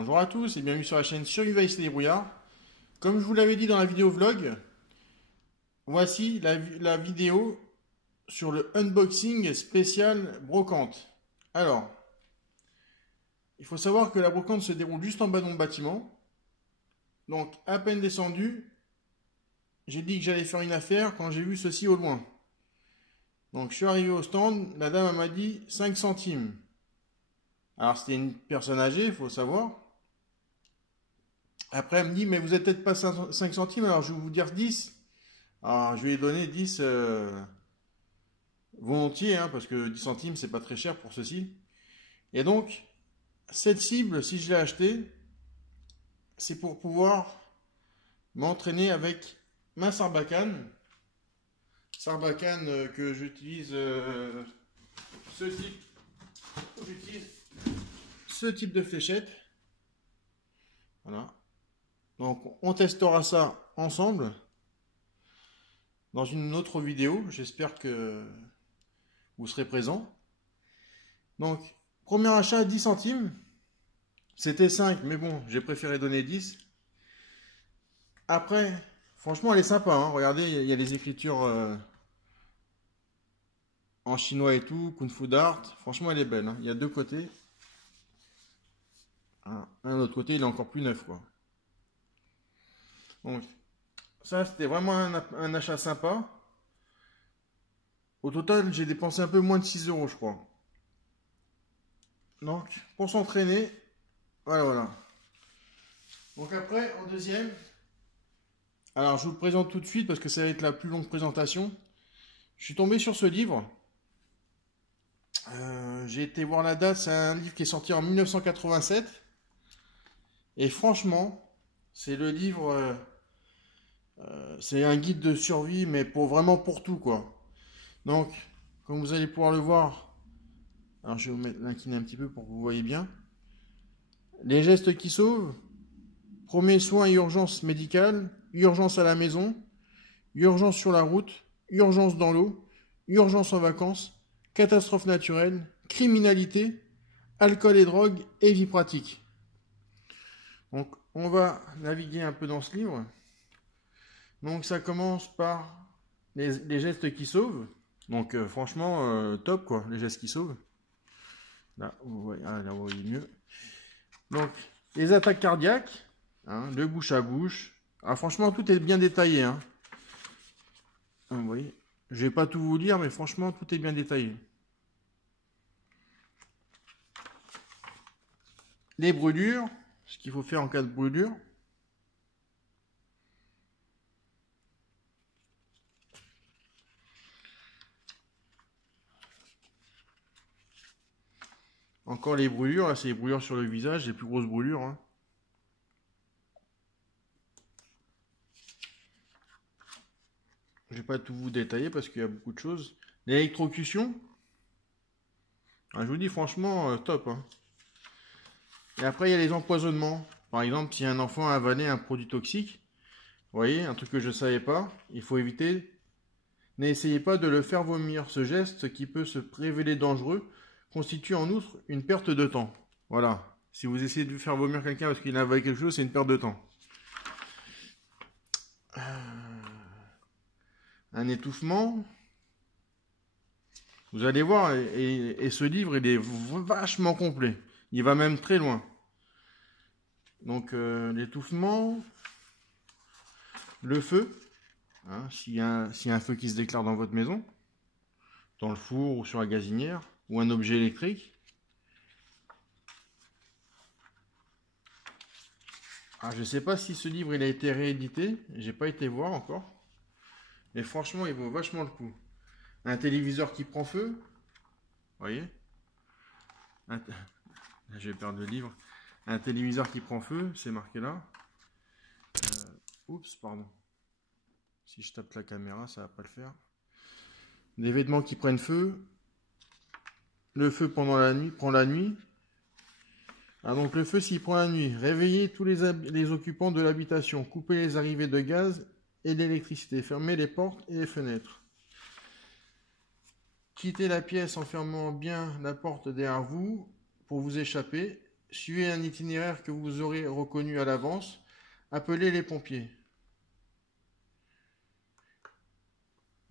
Bonjour à tous et bienvenue sur la chaîne Survival et Débrouillards. Comme je vous l'avais dit dans la vidéo vlog, voici la vidéo sur le unboxing spécial brocante. Alors, il faut savoir que la brocante se déroule juste en bas de mon bâtiment. Donc, à peine descendu, j'ai dit que j'allais faire une affaire quand j'ai vu ceci au loin. Donc, je suis arrivé au stand, la dame m'a dit 5 centimes. Alors, c'était une personne âgée, il faut savoir. Après, elle me dit, mais vous n'êtes peut-être pas 5 centimes, alors je vais vous dire 10. Alors, je lui ai donné 10 volontiers, hein, parce que 10 centimes, c'est pas très cher pour ceci. Et donc, cette cible, si je l'ai achetée, c'est pour pouvoir m'entraîner avec ma sarbacane. Sarbacane que j'utilise j'utilise ce type de fléchette. Voilà. Donc, on testera ça ensemble dans une autre vidéo. J'espère que vous serez présents. Donc, premier achat 10 centimes. C'était 5, mais bon, j'ai préféré donner 10. Après, franchement, elle est sympa. Hein. Regardez, il y a les écritures en chinois et tout, Kung Fu Dart. Franchement, elle est belle. Hein. Il y a deux côtés. Un autre côté, il est encore plus neuf, quoi. Donc, ça, c'était vraiment un achat sympa. Au total, j'ai dépensé un peu moins de 6 euros, je crois. Donc, pour s'entraîner, voilà. Donc après, en deuxième, alors je vous le présente tout de suite parce que ça va être la plus longue présentation. Je suis tombé sur ce livre. J'ai été voir la date, c'est un livre qui est sorti en 1987. Et franchement, c'est le livre, c'est un guide de survie, mais vraiment pour tout, quoi. Donc, comme vous allez pouvoir le voir, alors je vais vous mettre l'incliner un petit peu pour que vous voyez bien. Les gestes qui sauvent, premier soin et urgence médicale, urgence à la maison, urgence sur la route, urgence dans l'eau, urgence en vacances, catastrophe naturelle, criminalité, alcool et drogue et vie pratique. Donc on va naviguer un peu dans ce livre. Donc ça commence par les gestes qui sauvent. Donc franchement top quoi, les gestes qui sauvent. Là vous voyez, là, vous voyez mieux. Donc les attaques cardiaques, hein, le bouche à bouche. Ah, franchement tout est bien détaillé. Hein. Vous voyez, je vais pas tout vous lire, mais franchement tout est bien détaillé. Les brûlures, ce qu'il faut faire en cas de brûlure. Encore les brûlures, là c'est les brûlures sur le visage, les plus grosses brûlures. Hein. Je vais pas tout vous détailler parce qu'il y a beaucoup de choses. L'électrocution, je vous dis franchement top. Hein. Et après il y a les empoisonnements. Par exemple, si un enfant a avalé un produit toxique, vous voyez, un truc que je ne savais pas, il faut éviter. N'essayez pas de le faire vomir. Ce geste qui peut se révéler dangereux constitue en outre une perte de temps. Voilà. Si vous essayez de faire vomir quelqu'un parce qu'il a avalé quelque chose, c'est une perte de temps. Un étouffement. Vous allez voir, et ce livre, il est vachement complet. Il va même très loin. Donc, l'étouffement, le feu, hein, s'il y a un feu qui se déclare dans votre maison, dans le four ou sur la gazinière, ou un objet électrique. Ah, je ne sais pas si ce livre il a été réédité, j'ai pas été voir encore. Mais franchement, il vaut vachement le coup. Un téléviseur qui prend feu, vous voyez. Je vais perdre le livre. Un téléviseur qui prend feu, c'est marqué là. Oups, pardon. Si je tape la caméra, ça va pas le faire. Des vêtements qui prennent feu. Le feu pendant la nuit, prend la nuit. Ah, donc le feu s'il prend la nuit. Réveillez tous les occupants de l'habitation. Coupez les arrivées de gaz et d'électricité. Fermez les portes et les fenêtres. Quittez la pièce en fermant bien la porte derrière vous pour vous échapper. suivez un itinéraire que vous aurez reconnu à l'avance. Appelez les pompiers.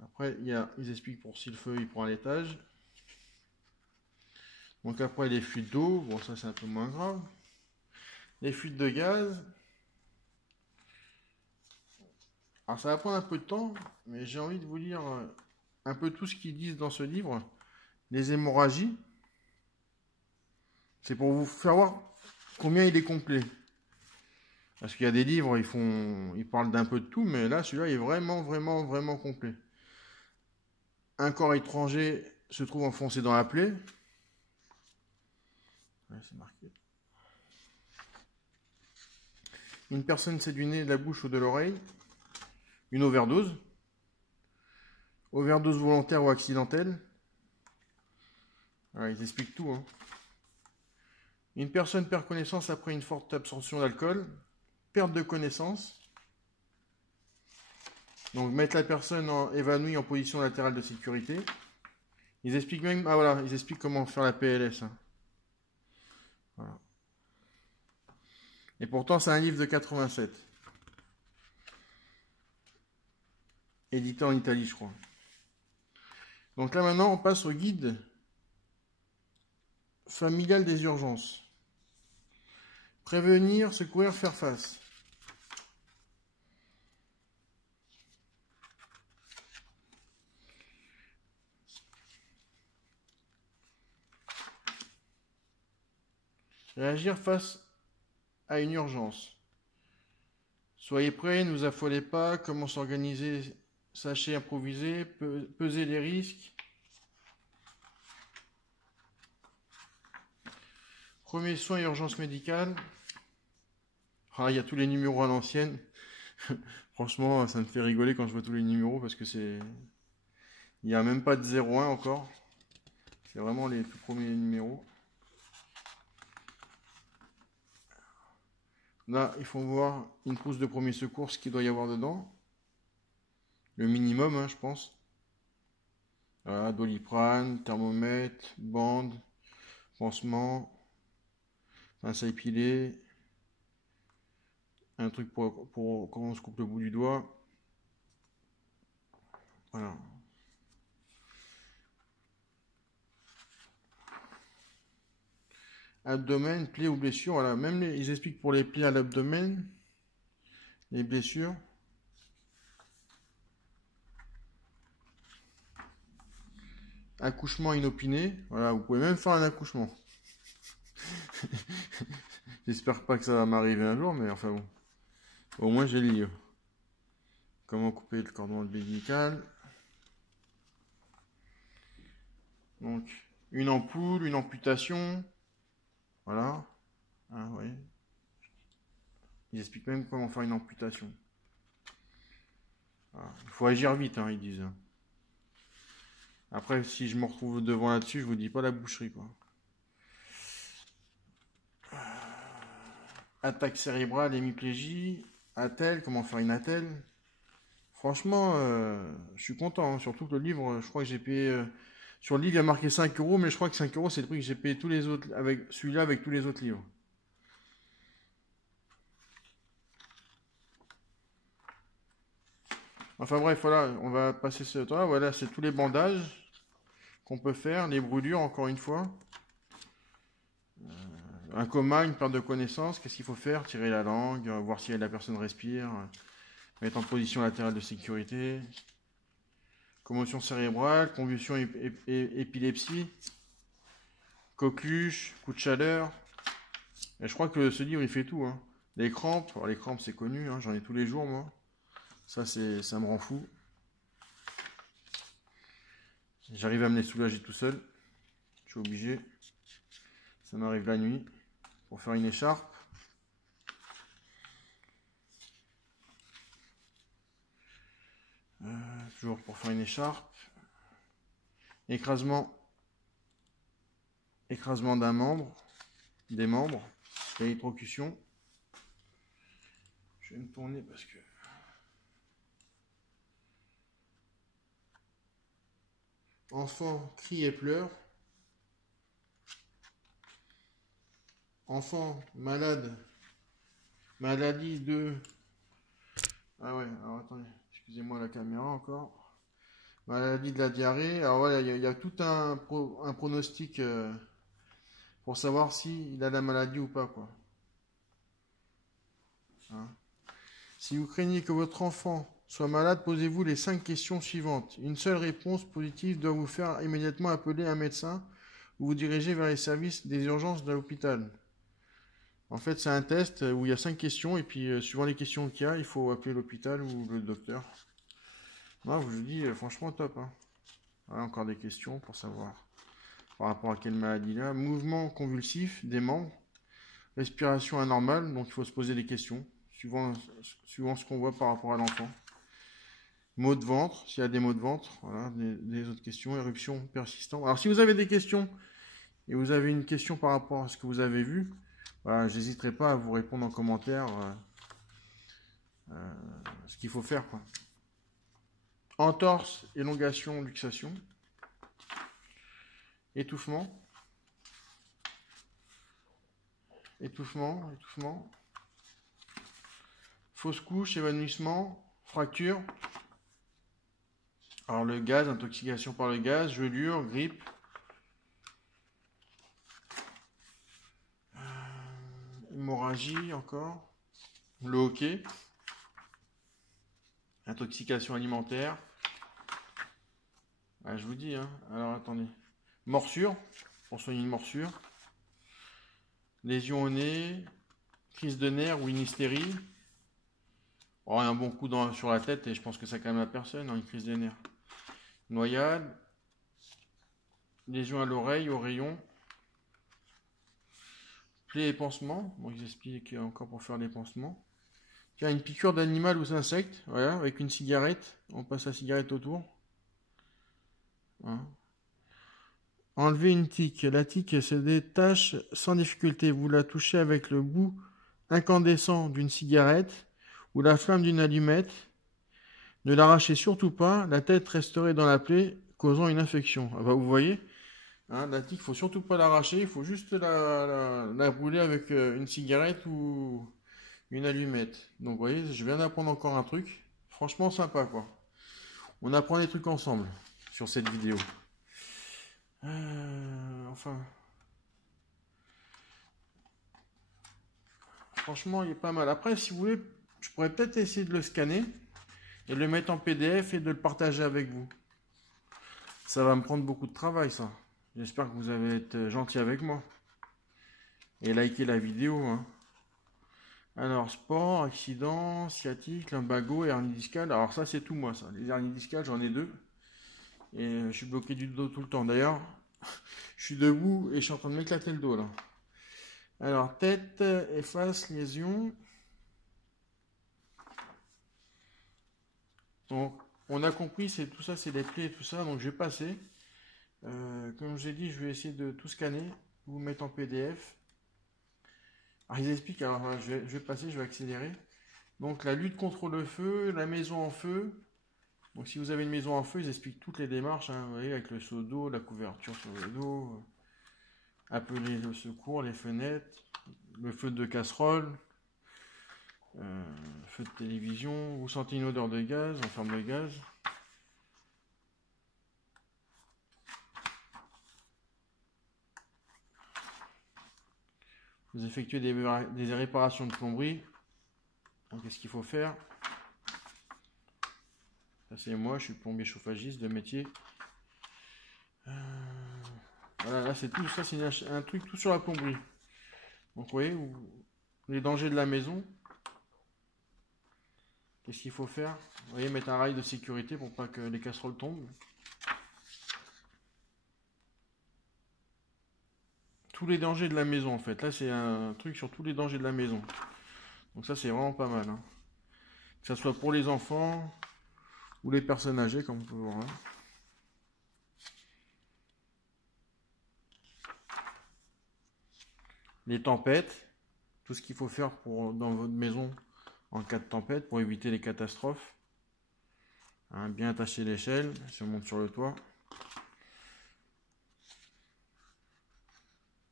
Après, ils expliquent pour si le feu il prend à l'étage. Donc après, les fuites d'eau. Bon, ça c'est un peu moins grave. Les fuites de gaz. Alors ça va prendre un peu de temps, mais j'ai envie de vous lire un peu tout ce qu'ils disent dans ce livre. Les hémorragies. C'est pour vous faire voir combien il est complet. Parce qu'il y a des livres, ils parlent d'un peu de tout, mais là, celui-là est vraiment, vraiment, vraiment complet. Un corps étranger se trouve enfoncé dans la plaie. Ouais, c'est marqué. Une personne s'est du nez, de la bouche ou de l'oreille. Une overdose. Overdose volontaire ou accidentelle. Ouais, ils expliquent tout. Hein. Une personne perd connaissance après une forte absorption d'alcool. Perte de connaissance. Donc mettre la personne évanouie en position latérale de sécurité. Ils expliquent même, ah voilà, ils expliquent comment faire la PLS. Hein. Voilà. Et pourtant c'est un livre de 87. Édité en Italie, je crois. Donc là maintenant on passe au guide familial des urgences. Prévenir, secourir, faire face. Réagir face à une urgence. Soyez prêts, ne vous affolez pas, comment s'organiser, sachez improviser, peser les risques. Premier soin, urgence médicale. Ah, il y a tous les numéros à l'ancienne. Franchement, ça me fait rigoler quand je vois tous les numéros parce que c'est... Il n'y a même pas de 01 encore. C'est vraiment les tout premiers numéros. Là, il faut voir une trousse de premier secours, ce qu'il doit y avoir dedans. Le minimum, hein, je pense. Voilà, Doliprane, thermomètre, bande, pansement, pince à épiler, un truc pour quand on se coupe le bout du doigt. Voilà. Abdomen, plaies ou blessures. Voilà, même ils expliquent pour les plaies à l'abdomen, les blessures. Accouchement inopiné. Voilà, vous pouvez même faire un accouchement. J'espère pas que ça va m'arriver un jour, mais enfin bon. Au moins j'ai le livre. Comment couper le cordon ombilical. Donc, une ampoule, une amputation. Voilà. Ah, ouais. Ils expliquent même comment faire une amputation. Voilà. Il faut agir vite, hein, ils disent. Après, si je me retrouve devant là-dessus, je vous dis pas la boucherie, quoi. Attaque cérébrale, hémiplégie, attelle, comment faire une attelle. Franchement, je suis content, hein. Surtout que le livre, je crois que j'ai payé... sur le livre, il y a marqué 5 euros, mais je crois que 5 euros, c'est le prix que j'ai payé tous les autres, avec celui-là, avec tous les autres livres. Enfin bref, voilà, on va passer ce temps-là. Voilà, c'est tous les bandages qu'on peut faire, les brûlures, encore une fois. Un coma, une perte de connaissance, qu'est-ce qu'il faut faire? Tirer la langue, voir si la personne respire, mettre en position latérale de sécurité. Commotion cérébrale, convulsion, épilepsie, coqueluche, coup de chaleur. Et je crois que ce livre, il fait tout. Hein. Les crampes, alors les crampes, c'est connu, hein, j'en ai tous les jours, moi. Ça me rend fou. J'arrive à me les soulager tout seul. Je suis obligé. Ça m'arrive la nuit. Pour faire une écharpe. Toujours pour faire une écharpe. Écrasement d'un membre. Des membres. Électrocution. Je vais me tourner parce que... Enfant crie et pleure. enfant malade, maladie de... Ah ouais, alors attendez, excusez-moi la caméra encore. Maladie de la diarrhée. Alors voilà, il y a tout un pronostic pour savoir s'il a la maladie ou pas, quoi. Hein. Si vous craignez que votre enfant soit malade, posez-vous les 5 questions suivantes. Une seule réponse positive doit vous faire immédiatement appeler un médecin ou vous diriger vers les services des urgences de l'hôpital. En fait, c'est un test où il y a 5 questions et puis suivant les questions qu'il y a, il faut appeler l'hôpital ou le docteur. Non, je vous dis, franchement top. Hein. Voilà, encore des questions pour savoir par rapport à quelle maladie là. Mouvement convulsif des membres, respiration anormale, donc il faut se poser des questions suivant ce qu'on voit par rapport à l'enfant. Maux de ventre, s'il y a des maux de ventre, voilà, des autres questions, éruption persistante. Alors si vous avez des questions et vous avez une question par rapport à ce que vous avez vu, voilà, j'hésiterai pas à vous répondre en commentaire ce qu'il faut faire, quoi. Entorse, élongation, luxation, étouffement, fausse couche, évanouissement, fracture. Alors le gaz, intoxication par le gaz, gelure, grippe. Hémorragie encore. Le hoquet. Intoxication alimentaire. Ah, je vous dis, hein. Alors attendez. Morsure, pour soigner une morsure. Lésion au nez. Crise de nerfs ou une hystérie. Oh, un bon coup sur la tête et je pense que ça calme la personne, hein, une crise de nerfs. Noyade. Lésion à l'oreille, au rayon. Plaies et pansements. Bon, ils expliquent encore pour faire les pansements. Tiens, une piqûre d'animal ou d'insecte. Voilà, avec une cigarette. On passe la cigarette autour. Hein. Enlever une tique. La tique se détache sans difficulté. Vous la touchez avec le bout incandescent d'une cigarette ou la flamme d'une allumette. Ne l'arrachez surtout pas. La tête resterait dans la plaie, causant une infection. Ah bah, vous voyez, hein, la tique, il ne faut surtout pas l'arracher. Il faut juste la brûler avec une cigarette ou une allumette. Donc, vous voyez, je viens d'apprendre encore un truc. Franchement, sympa, quoi. On apprend des trucs ensemble sur cette vidéo. Enfin, franchement, il est pas mal. Après, si vous voulez, je pourrais peut-être essayer de le scanner et de le mettre en PDF et de le partager avec vous. Ça va me prendre beaucoup de travail, ça. J'espère que vous allez être gentil avec moi. Et liker la vidéo. Hein. Alors, sport, accident, sciatique, lumbago, hernie discale. Alors ça, c'est tout moi, ça. Les hernies discales, j'en ai 2. Et je suis bloqué du dos tout le temps. D'ailleurs, je suis debout et je suis en train de m'éclater le dos, là. Alors, tête, efface, lésion. Donc, on a compris, c'est tout ça, c'est les plaies et tout ça. Donc, je vais passer. Comme j'ai dit, je vais essayer de tout scanner, vous mettre en PDF. Alors, ils expliquent, alors je vais passer, je vais accélérer. Donc, la lutte contre le feu, la maison en feu. Donc, si vous avez une maison en feu, ils expliquent toutes les démarches, hein, vous voyez, avec le seau d'eau, la couverture sur le dos, appeler le secours, les fenêtres, le feu de casserole, feu de télévision. Vous sentez une odeur de gaz, on ferme le gaz. Vous effectuez des réparations de plomberie. Donc, qu'est-ce qu'il faut faire? Ça, c'est moi, je suis plombier chauffagiste de métier. Voilà, là, c'est tout. Ça, c'est un truc tout sur la plomberie. Donc, vous voyez, les dangers de la maison. Qu'est-ce qu'il faut faire? Vous voyez, mettre un rail de sécurité pour pas que les casseroles tombent. Tous les dangers de la maison, en fait. Là, c'est un truc sur tous les dangers de la maison. Donc ça, c'est vraiment pas mal. Hein. Que ce soit pour les enfants ou les personnes âgées, comme vous pouvez voir là. Les tempêtes. Tout ce qu'il faut faire dans votre maison en cas de tempête pour éviter les catastrophes. Hein, bien attacher l'échelle si on monte sur le toit.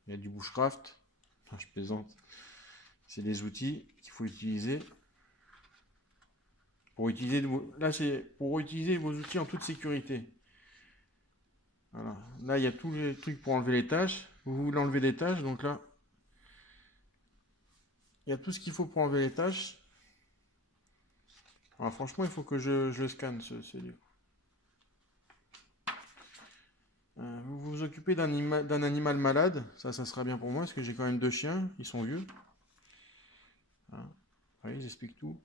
Il y a du bushcraft. Enfin, je plaisante. C'est des outils qu'il faut utiliser. Pour utiliser là, c'est pour utiliser vos outils en toute sécurité. Voilà. Là, il y a tous les trucs pour enlever les tâches. Vous voulez enlever des tâches, donc là, il y a tout ce qu'il faut pour enlever les tâches. Alors, franchement, il faut que je le scanne, ce livre. Vous vous occupez d'un animal malade. Ça sera bien pour moi, parce que j'ai quand même 2 chiens. Ils sont vieux. Voilà. Ouais, ils expliquent tout.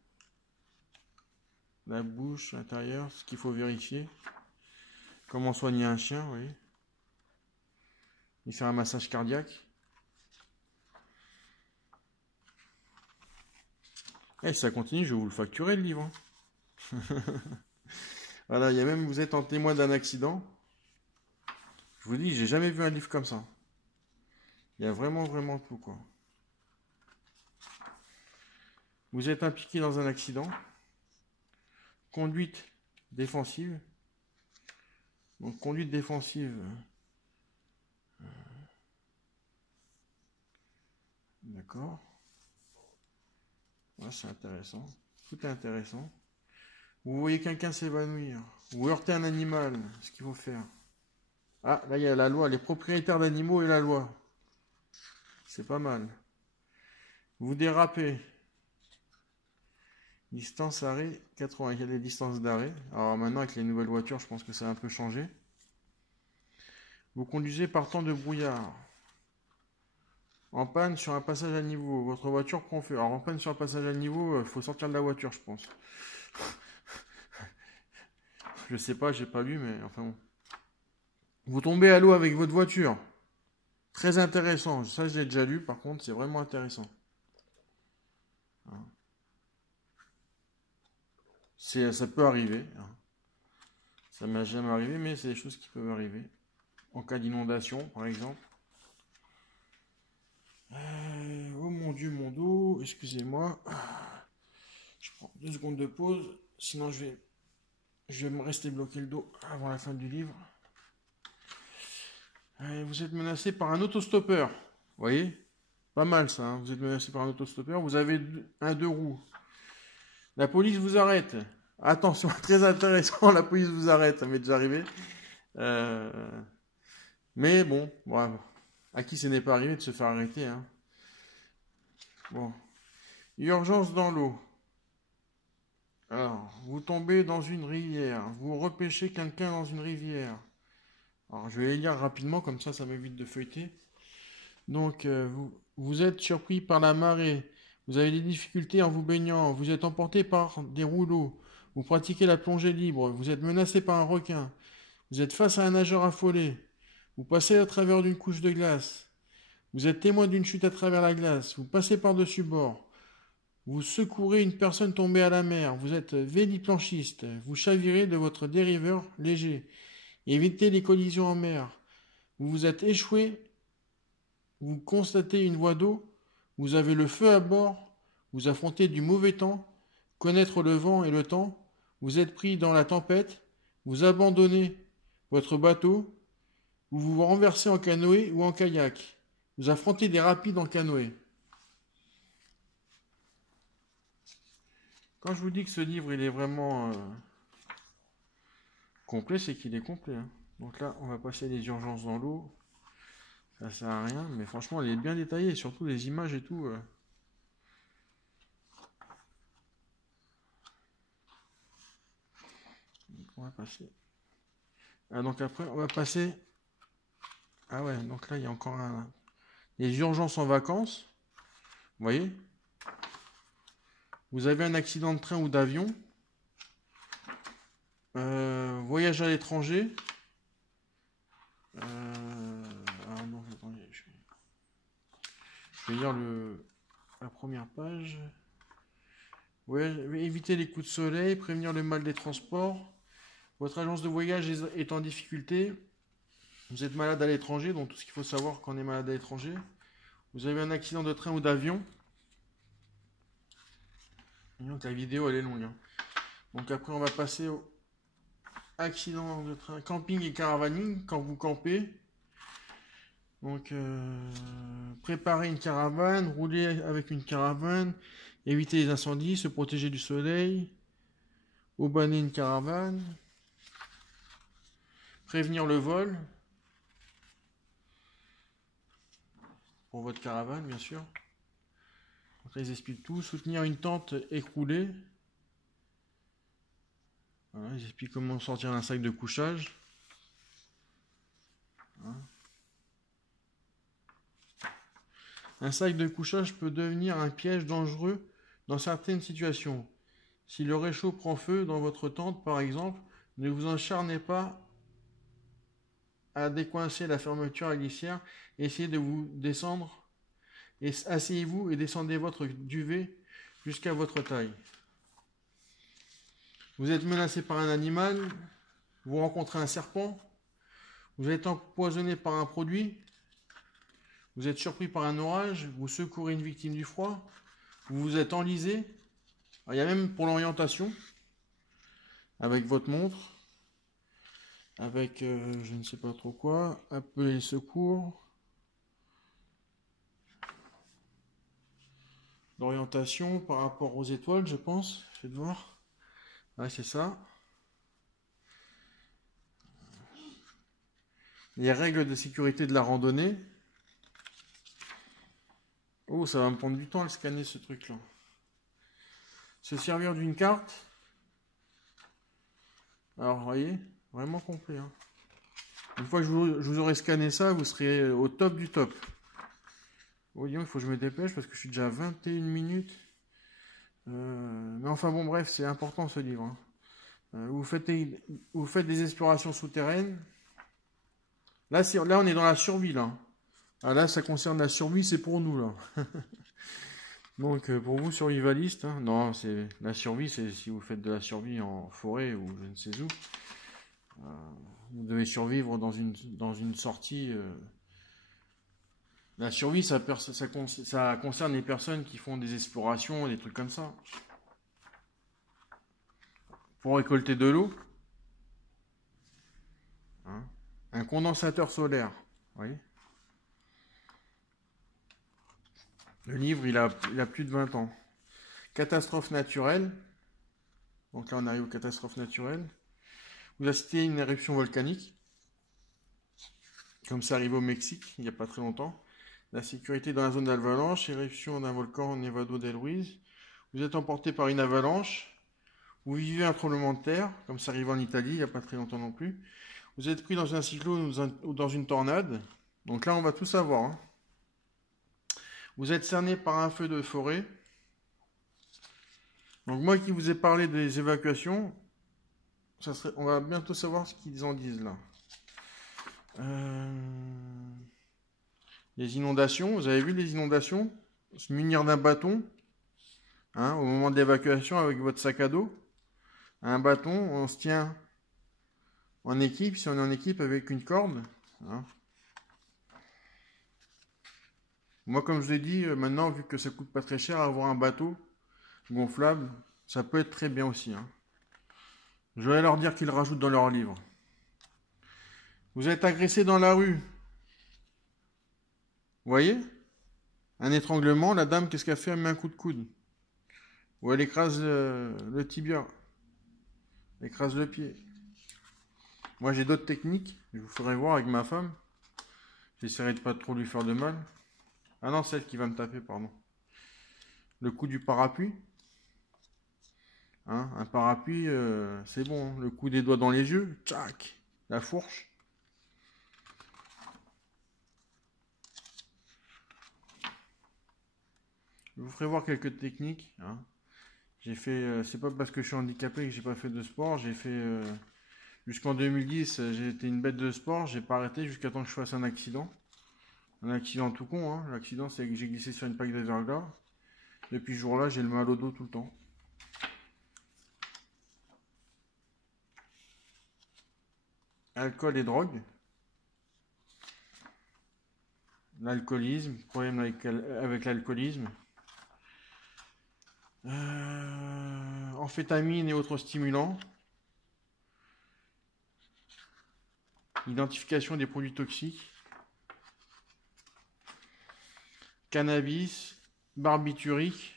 La bouche, l'intérieur, ce qu'il faut vérifier. Comment soigner un chien, oui. Il fait un massage cardiaque. Et si ça continue, je vais vous le facturer, le livre. Voilà, il y a même, vous êtes en témoin d'un accident. Je vous dis, j'ai jamais vu un livre comme ça. Il y a vraiment, vraiment tout, quoi. Vous êtes impliqué dans un accident. Conduite défensive. Donc, conduite défensive. D'accord. Ouais, c'est intéressant. Tout est intéressant. Vous voyez quelqu'un s'évanouir. Vous heurtez un animal. Ce qu'il faut faire. Ah, là, il y a la loi. Les propriétaires d'animaux et la loi. C'est pas mal. Vous dérapez. Distance arrêt 80. Il y a des distances d'arrêt. Alors maintenant, avec les nouvelles voitures, je pense que ça a un peu changé. Vous conduisez par temps de brouillard. En panne sur un passage à niveau. Votre voiture prend feu. Alors en panne sur un passage à niveau, il faut sortir de la voiture, je pense. Je sais pas, j'ai pas lu, mais enfin bon. Vous tombez à l'eau avec votre voiture. Très intéressant. Ça, je l'ai déjà lu, par contre, c'est vraiment intéressant. Ça peut arriver. Ça m'est jamais arrivé, mais c'est des choses qui peuvent arriver. En cas d'inondation, par exemple. Oh mon Dieu, mon dos. Excusez-moi. Je prends 2 secondes de pause. Sinon, je vais me rester bloqué le dos avant la fin du livre. Vous êtes menacé par un autostoppeur. Vous voyez? Pas mal ça. Hein. Vous êtes menacé par un autostoppeur. Vous avez un 2 roues. La police vous arrête. Attention, très intéressant. La police vous arrête. Ça m'est déjà arrivé. Mais bon, bravo. À qui ce n'est pas arrivé de se faire arrêter. Hein. Bon. Urgence dans l'eau. Alors, vous tombez dans une rivière. Vous repêchez quelqu'un dans une rivière. Alors, je vais les lire rapidement, comme ça m'évite de feuilleter. Donc, vous êtes surpris par la marée. Vous avez des difficultés en vous baignant. Vous êtes emporté par des rouleaux. Vous pratiquez la plongée libre. Vous êtes menacé par un requin. Vous êtes face à un nageur affolé. Vous passez à travers d'une couche de glace. Vous êtes témoin d'une chute à travers la glace. Vous passez par-dessus bord. Vous secourez une personne tombée à la mer. Vous êtes véliplanchiste. Vous chavirez de votre dériveur léger. Évitez les collisions en mer. Vous vous êtes échoué. Vous constatez une voie d'eau. Vous avez le feu à bord. Vous affrontez du mauvais temps. Connaître le vent et le temps. Vous êtes pris dans la tempête. Vous abandonnez votre bateau. Vous vous renversez en canoë ou en kayak. Vous affrontez des rapides en canoë. Quand je vous dis que ce livre il est vraiment complet, c'est qu'il est complet. Hein. Donc là, on va passer les urgences dans l'eau. Ça sert à rien, mais franchement, il est bien détaillé, et surtout les images et tout. Donc, on va passer. Ah, donc après, on va passer. Ah ouais, donc là, il y a encore les urgences en vacances. Vous voyez? Vous avez un accident de train ou d'avion. Voyage à l'étranger. Ah non, attendez, je vais lire la première page. Ouais, éviter les coups de soleil, prévenir le mal des transports. Votre agence de voyage est en difficulté. Vous êtes malade à l'étranger, donc tout ce qu'il faut savoir quand on est malade à l'étranger. Vous avez un accident de train ou d'avion. Donc la vidéo elle est longue. Hein. Donc après on va passer au accident de train, camping et caravaning quand vous campez. Donc, préparer une caravane, rouler avec une caravane, éviter les incendies, se protéger du soleil, aubaner une caravane, prévenir le vol, pour votre caravane, bien sûr. Donc là, ils expliquent tout. Soutenir une tente écroulée. Voilà, ils expliquent comment sortir d'un sac de couchage. Voilà. Un sac de couchage peut devenir un piège dangereux dans certaines situations. Si le réchaud prend feu dans votre tente, par exemple, ne vous acharnez pas à décoincer la fermeture à glissière. Essayez de vous descendre. Et asseyez-vous et descendez votre duvet jusqu'à votre taille. Vous êtes menacé par un animal, vous rencontrez un serpent, vous êtes empoisonné par un produit, vous êtes surpris par un orage, vous secourez une victime du froid, vous vous êtes enlisé. Alors, il y a même pour l'orientation, avec votre montre, avec je ne sais pas trop quoi, appeler les secours, l'orientation par rapport aux étoiles, je pense, faites voir. Ouais, c'est ça. Les règles de sécurité de la randonnée. Oh, ça va me prendre du temps à le scanner ce truc-là. Se servir d'une carte. Alors, vous voyez, vraiment complet. Hein. Une fois que je vous aurai scanné ça, vous serez au top du top. Oh, il faut que je me dépêche parce que je suis déjà à 21 minutes. Mais enfin bon, bref, c'est important ce livre. Hein. Vous faites des explorations souterraines. Là, on est dans la survie, là. Ah, là, ça concerne la survie, c'est pour nous, là. Donc, pour vous, survivalistes, hein, non, c'est la survie, c'est si vous faites de la survie en forêt ou je ne sais où. Vous devez survivre dans une sortie. La survie, ça concerne les personnes qui font des explorations, des trucs comme ça. Pour récolter de l'eau. Hein, un condensateur solaire. Vous voyez ? Le livre, il a plus de 20 ans. Catastrophe naturelle. Donc là, on arrive aux catastrophes naturelles. Vous assistez à une éruption volcanique. Comme ça arrive au Mexique, il n'y a pas très longtemps. La sécurité dans la zone d'avalanche. Éruption d'un volcan au Nevado del Ruiz. Vous êtes emporté par une avalanche. Vous vivez un tremblement de terre. Comme ça arrive en Italie, il n'y a pas très longtemps non plus. Vous êtes pris dans un cyclone ou dans une tornade. Donc là, on va tout savoir. Hein. Vous êtes cerné par un feu de forêt. Donc moi qui vous ai parlé des évacuations, on va bientôt savoir ce qu'ils en disent là. Les inondations, vous avez vu les inondations? Se munir d'un bâton, hein, au moment de l'évacuation avec votre sac à dos. Un bâton, on se tient en équipe, si on est en équipe avec une corde. Hein. Moi, comme je vous ai dit, maintenant, vu que ça coûte pas très cher, avoir un bateau gonflable, ça peut être très bien aussi. Hein. Je vais leur dire qu'ils rajoutent dans leur livre. Vous êtes agressé dans la rue. Vous voyez? Un étranglement, la dame, qu'est-ce qu'elle fait? Elle met un coup de coude. Ou elle écrase le tibia. Elle écrase le pied. Moi, j'ai d'autres techniques. Je vous ferai voir avec ma femme. J'essaierai de pas trop lui faire de mal. Ah non, celle qui va me taper, pardon. Le coup du parapluie. Hein, un parapluie, c'est bon. Hein. Le coup des doigts dans les yeux. Tchac. La fourche. Je vous ferai voir quelques techniques. Hein. J'ai fait, c'est pas parce que je suis handicapé que j'ai pas fait de sport. J'ai fait, jusqu'en 2010, j'ai été une bête de sport. J'ai pas arrêté jusqu'à temps que je fasse un accident. Un accident tout con. Hein. L'accident, c'est que j'ai glissé sur une plaque de verglas. Depuis ce jour-là, j'ai le mal au dos tout le temps. Alcool et drogue. L'alcoolisme, problème avec l'alcoolisme. Amphétamines et autres stimulants. Identification des produits toxiques. cannabis, barbiturique,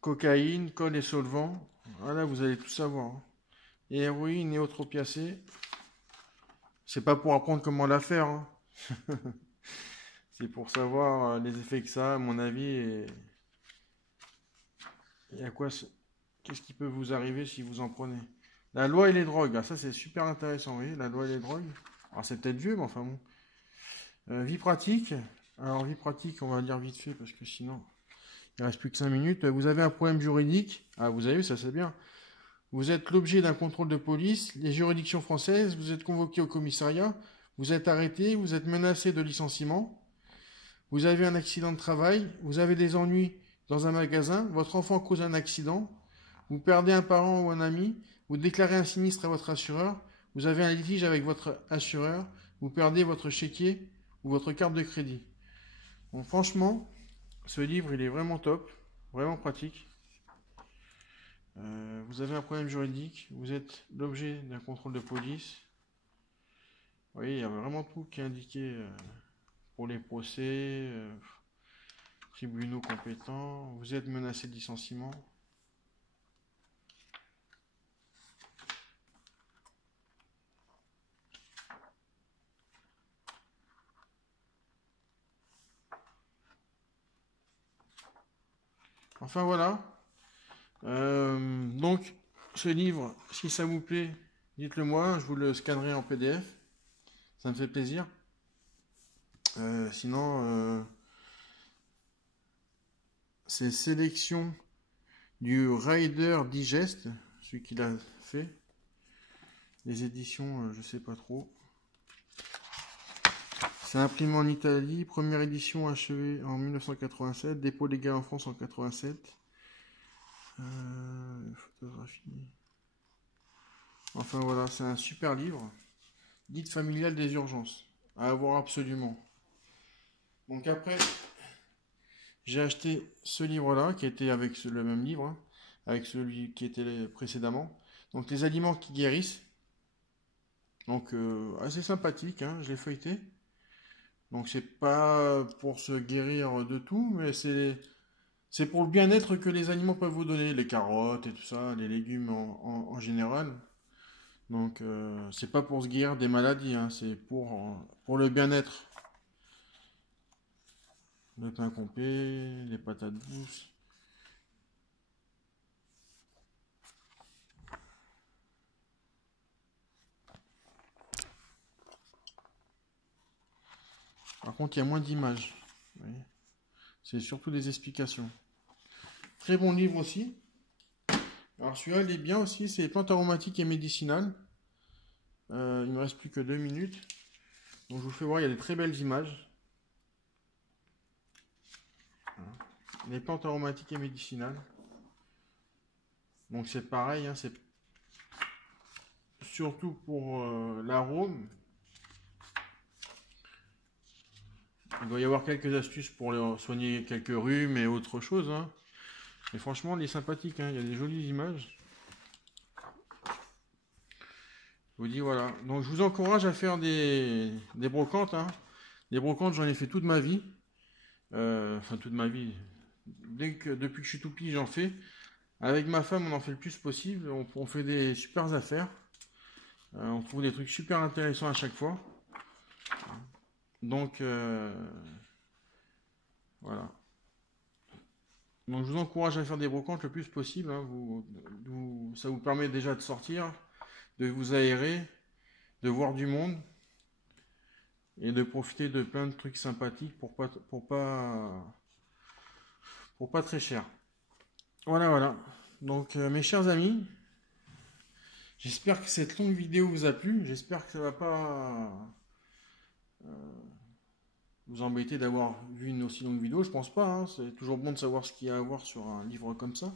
cocaïne, code et solvant. Voilà, vous allez tout savoir. Hein. Et héroïne et autres opiacés. C'est pas pour apprendre comment la faire. Hein. C'est pour savoir les effets que ça a, à mon avis, et à quoi, qu'est-ce qui peut vous arriver si vous en prenez. La loi et les drogues, ah, ça c'est super intéressant, vous voyez, la loi et les drogues. Alors c'est peut-être vieux, mais enfin bon. Vie pratique. Alors vie pratique, on va dire vite fait, parce que sinon, il ne reste plus que 5 minutes. Vous avez un problème juridique. Ah, vous avez vu, ça c'est bien. Vous êtes l'objet d'un contrôle de police, les juridictions françaises, vous êtes convoqué au commissariat, vous êtes arrêté, vous êtes menacé de licenciement. Vous avez un accident de travail, vous avez des ennuis dans un magasin, votre enfant cause un accident, vous perdez un parent ou un ami, vous déclarez un sinistre à votre assureur, vous avez un litige avec votre assureur, vous perdez votre chéquier ou votre carte de crédit. Bon, franchement, ce livre, il est vraiment top, vraiment pratique. Vous avez un problème juridique, vous êtes l'objet d'un contrôle de police. Vous voyez, il y a vraiment tout qui est indiqué. Pour les procès, tribunaux compétents, vous êtes menacé de licenciement. Enfin voilà. Donc, ce livre, si ça vous plaît, dites-le moi, je vous le scannerai en PDF. Ça me fait plaisir. Sinon, c'est sélection du Rider Digest, celui qu'il a fait. Les éditions, je sais pas trop. C'est imprimé en Italie, première édition achevée en 1987, dépôt légal en France en 87. Photographie. Enfin voilà, c'est un super livre. Guide familial des urgences. À avoir absolument. Donc après, j'ai acheté ce livre-là, qui était avec le même livre, hein, avec celui qui était précédemment. Donc les aliments qui guérissent. Donc assez sympathique, hein, je l'ai feuilleté. Donc c'est pas pour se guérir de tout, mais c'est pour le bien-être que les aliments peuvent vous donner, les carottes et tout ça, les légumes en général. Donc c'est pas pour se guérir des maladies, hein, c'est pour le bien-être. Le pain complet, les patates douces. Par contre, il y a moins d'images. C'est surtout des explications. Très bon livre aussi. Alors celui-là, il est bien aussi. C'est plantes aromatiques et médicinales. Il ne me reste plus que 2 minutes. Donc je vous fais voir, il y a des très belles images. Voilà. Les plantes aromatiques et médicinales. Donc c'est pareil, hein, c'est surtout pour l'arôme. Il doit y avoir quelques astuces pour soigner quelques rhumes et autre chose. Hein. Mais franchement, il est sympathique. Hein. Il y a des jolies images. Je vous dis voilà. Donc je vous encourage à faire des brocantes. Hein. Des brocantes, j'en ai fait toute ma vie. Enfin, toute ma vie. Depuis que je suis tout petit, j'en fais. Avec ma femme, on en fait le plus possible. On fait des super affaires. On trouve des trucs super intéressants à chaque fois. Donc, voilà. Donc, je vous encourage à faire des brocantes le plus possible. Hein. Ça vous permet déjà de sortir, de vous aérer, de voir du monde et de profiter de plein de trucs sympathiques pour pas très cher. Voilà, voilà. Donc, mes chers amis, j'espère que cette longue vidéo vous a plu. J'espère que ça va pas vous embêter d'avoir vu une aussi longue vidéo. Je pense pas. Hein. C'est toujours bon de savoir ce qu'il y a à voir sur un livre comme ça.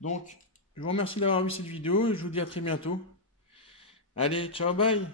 Donc, je vous remercie d'avoir vu cette vidéo et je vous dis à très bientôt. Allez, ciao, bye!